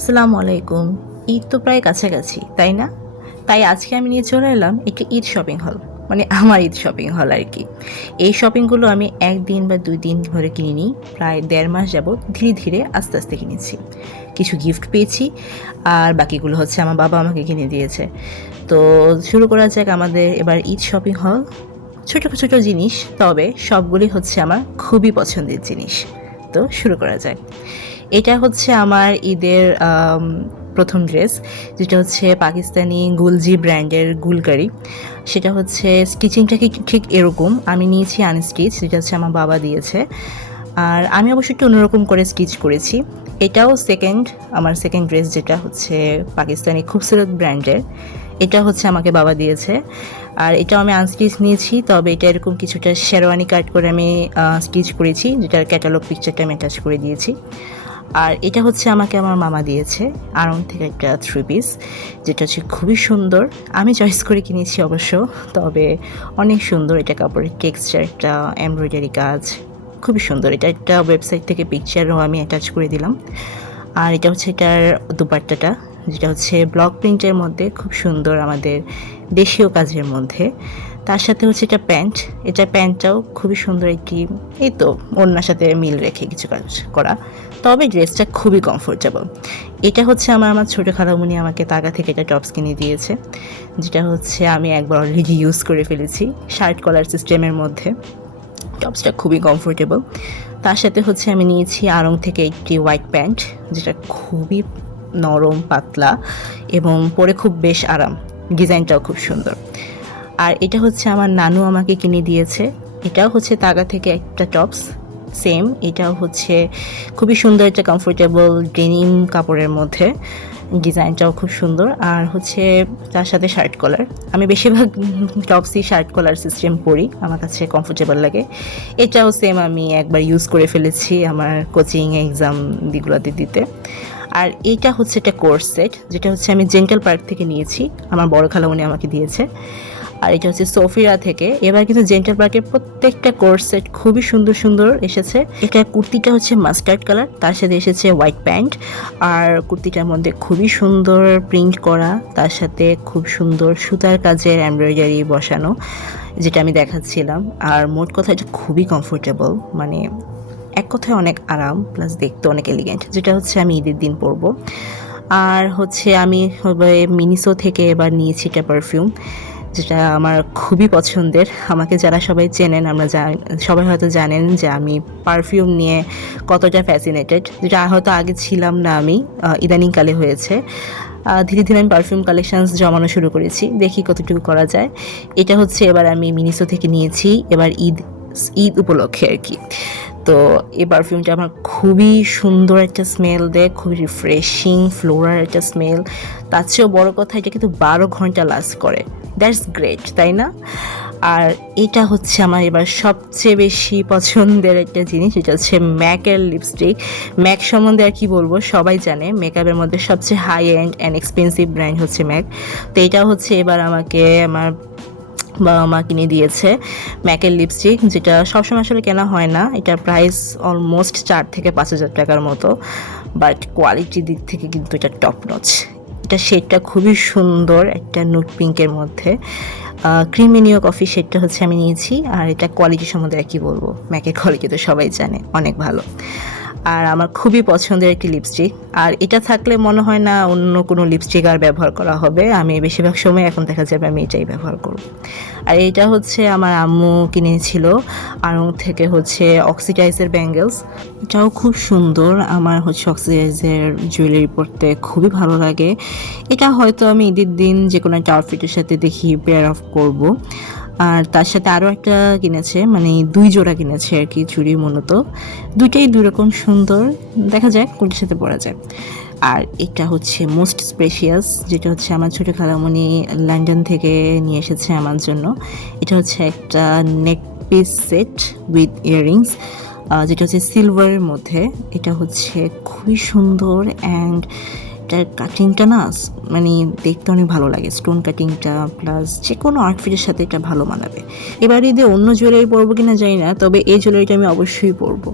আসসালামু আলাইকুম। ঈদ তো প্রায় কাছাকাছি, তাই না? তাই আজকে আমি নিয়ে চলে এলাম একটি ঈদ শপিং হল। মানে আমার ঈদ শপিং হল আরকি। এই শপিংগুলো আমি ১ দিন বা ২ দিন ধরে কিনিনি। প্রায় ১.৫ মাস যাবৎ ধীরে, ধীরে আস্তে, আস্তে কিনেছি। কিছু গিফট পেয়েছি আর বাকিগুলো হচ্ছে আমার বাবা আমাকে কিনে দিয়েছে। তো শুরু করা যাক আমাদের এবার ঈদ শপিং হল। ছোট, ছোট জিনিস, তবে সবগুলি হচ্ছে আমার খুবই পছন্দের জিনিস। তো শুরু করা যাক। এটা হচ্ছে আমার ঈদের ১ম ড্রেস, যেটা হচ্ছে পাকিস্তানি গুলজি ব্র্যান্ডের গুলকারি। সেটা হচ্ছে স্টিচিংটা ঠিক এরকম। আমি নিয়েছি আনস্টিচ, যেটা হচ্ছে আমার বাবা দিয়েছে। আর আমি অবশ্য একটু অন্যরকম করে স্টিচ করেছি। এটাও আমার সেকেন্ড ড্রেস, যেটা হচ্ছে পাকিস্তানি খুবসুরত ব্র্যান্ডের। এটা হচ্ছে আমাকে বাবা দিয়েছে। আর এটাও আমি আনস্টিচ নিয়েছি, তবে এটা এরকম কিছুটা শেরওয়ানি কাট করে আমি স্টিচ করেছি, যেটার ক্যাটালগ পিকচারটা আমি অ্যাটাচ করে দিয়েছি। আর এটা হচ্ছে আমাকে আমার মামা দিয়েছে আড়ং থেকে একটা 3 পিস, যেটা হচ্ছে খুবই সুন্দর। আমি চয়েস করে কিনেছি অবশ্য, তবে অনেক সুন্দর। এটা কাপড়ের টেক্সচারটা, এমব্রয়ডারি কাজ খুবই সুন্দর। এটা একটা ওয়েবসাইট থেকে পিকচারও আমি অ্যাটাচ করে দিলাম। আর এটা হচ্ছে এটার দুপাট্টাটা, যেটা হচ্ছে ব্লক প্রিন্টের মধ্যে খুব সুন্দর, আমাদের দেশীয় কাজের মধ্যে। তার সাথে হচ্ছে এটা প্যান্টটাও খুবই সুন্দর একটি, এই তো ওড়নার সাথে মিল রেখে কিছু কাজ করা। তবে ড্রেসটা খুবই কমফোর্টেবল। এটা হচ্ছে আমার ছোট খালামণি আমাকে তাগা থেকে একটা টপস কিনে দিয়েছে, যেটা হচ্ছে আমি একবার অলরেডি ইউজ করে ফেলেছি, শার্ট কলার সিস্টেমের মধ্যে। টপসটা খুবই কমফোর্টেবল। তার সাথে হচ্ছে আমি নিয়েছি আড়ং থেকে একটি হোয়াইট প্যান্ট, যেটা খুবই নরম পাতলা এবং পরে খুব বেশ আরাম। ডিজাইনটাও খুব সুন্দর। আর এটা হচ্ছে আমার নানু আমাকে কিনে দিয়েছে। এটাও হচ্ছে তাগা থেকে একটা টপস, সেম। এটাও হচ্ছে খুবই সুন্দর, একটা কমফোর্টেবল ডেনিম কাপড়ের মধ্যে। ডিজাইনটাও খুব সুন্দর। আর হচ্ছে তার সাথে শার্ট কলার। আমি বেশিরভাগ টপসই শার্ট কলার সিস্টেম পরি, আমার কাছে কমফোর্টেবল লাগে। এটাও সেম, আমি একবার ইউজ করে ফেলেছি আমার কোচিং এক্সাম দিগুলোতে দিতে। আর এইটা হচ্ছে একটা কোর্স সেট, যেটা হচ্ছে আমি জেন্টাল পার্ক থেকে নিয়েছি, আমার বড় খালামণি আমাকে দিয়েছে। আর এটা হচ্ছে সোফিরা থেকে। এবার কিন্তু জেন্টাল পার্কের প্রত্যেকটা কোর্স সেট খুবই সুন্দর সুন্দর এসেছে। এটা কুর্তিটা হচ্ছে মাস্টার্ড কালার, তার সাথে এসেছে হোয়াইট প্যান্ট। আর কুর্তিটার মধ্যে খুবই সুন্দর প্রিন্ট করা, তার সাথে খুব সুন্দর সুতার কাজের এমব্রয়ডারি বসানো, যেটা আমি দেখাচ্ছিলাম। আর মোট কথা এটা খুবই কমফোর্টেবল, মানে এক কথায় অনেক আরাম, প্লাস দেখতে অনেক এলিগেন্ট, যেটা হচ্ছে আমি ঈদের দিন পরবো। আর হচ্ছে আমি মিনিসো থেকে এবার নিয়েছি একটা পারফিউম, যেটা আমার খুবই পছন্দের। আমাকে যারা সবাই চেনেন, সবাই হয়তো জানেন যে আমি পারফিউম নিয়ে কতটা ফ্যাসিনেটেড, যেটা হয়তো আগে ছিলাম না আমি, ইদানিংকালে হয়েছে। ধীরে ধীরে আমি পারফিউম কালেকশানস জমানো শুরু করেছি, দেখি কতটুকু করা যায়। এটা হচ্ছে এবার আমি মিনিসো থেকে নিয়েছি, এবার ঈদ উপলক্ষে আর কি। তো এই পারফিউমটা আমার খুবই সুন্দর একটা স্মেল দেয়, খুবই রিফ্রেশিং ফ্লোরাল একটা স্মেল। তার চেয়েও বড় কথা, এটা কিন্তু ১২ ঘন্টা লাস্ট করে। দ্যাটস গ্রেট, তাই না? আর এটা হচ্ছে আমার এবার সবচেয়ে বেশি পছন্দের একটা জিনিস, এটা হচ্ছে ম্যাকের লিপস্টিক। ম্যাক সম্বন্ধে আর কি বলবো, সবাই জানে মেকআপের মধ্যে সবচেয়ে high end and expensive brand হচ্ছে ম্যাক। তো এটা হচ্ছে এবার আমাকে আমার বাবা মা কিনে দিয়েছে ম্যাকের লিপস্টিক, যেটা সবসময় আসলে কেনা হয় না। এটার প্রাইস অলমোস্ট ৪ থেকে ৫ হাজার টাকার মতো, বাট কোয়ালিটির দিক থেকে কিন্তু এটা টপ নচ। এটা শেডটা খুবই সুন্দর, একটা নুট পিঙ্কের মধ্যে। ক্রিমিনিও কফি শেডটা হচ্ছে আমি নিয়েছি। আর এটা কোয়ালিটি সম্বন্ধে আর কি বলবো, ম্যাকের কোয়ালিটি তো সবাই জানে, অনেক ভালো। আর আমার খুবই পছন্দের একটি লিপস্টিক। আর এটা থাকলে মনে হয় না অন্য কোনো লিপস্টিক আর ব্যবহার করা হবে, আমি বেশিরভাগ সময় এখন দেখা যাবে আমি এটাই ব্যবহার করব। আর এটা হচ্ছে আমার আম্মু কিনেছিল আড়ং থেকে, হচ্ছে অক্সিডাইজের ব্যাঙ্গেলস। এটাও খুব সুন্দর, আমার হচ্ছে অক্সিডাইজের জুয়েলারি পরতে খুবই ভালো লাগে। এটা হয়তো আমি ঈদের দিন যে কোনো একটা আউটফিটের সাথে দেখি পেয়ার অফ করব। আর তার সাথে আরও একটা কিনেছে, মানে ২ জোড়া কিনেছে আর কি চুড়ি, মূলত দুইটাই ২ রকম সুন্দর, দেখা যাক কোনটার সাথে পরা যায়। আর এটা হচ্ছে মোস্ট স্পেশিয়াস, যেটা হচ্ছে আমার ছোটো খালামণি লন্ডন থেকে নিয়ে এসেছে আমার জন্য। এটা হচ্ছে একটা নেক পিস সেট উইথ ইয়াররিংস, যেটা হচ্ছে সিলভারের মধ্যে। এটা হচ্ছে খুবই সুন্দর অ্যান্ড এটার কাটিংটা না, মানে দেখতে অনেক ভালো লাগে। স্টোন কাটিংটা প্লাস যে কোনো আউটফিটের সাথে এটা ভালো মানাবে। এবার ঈদে অন্য জুয়েলারি পরবো কিনা জানি না, তবে এই জুয়েলারিটা আমি অবশ্যই পরবো।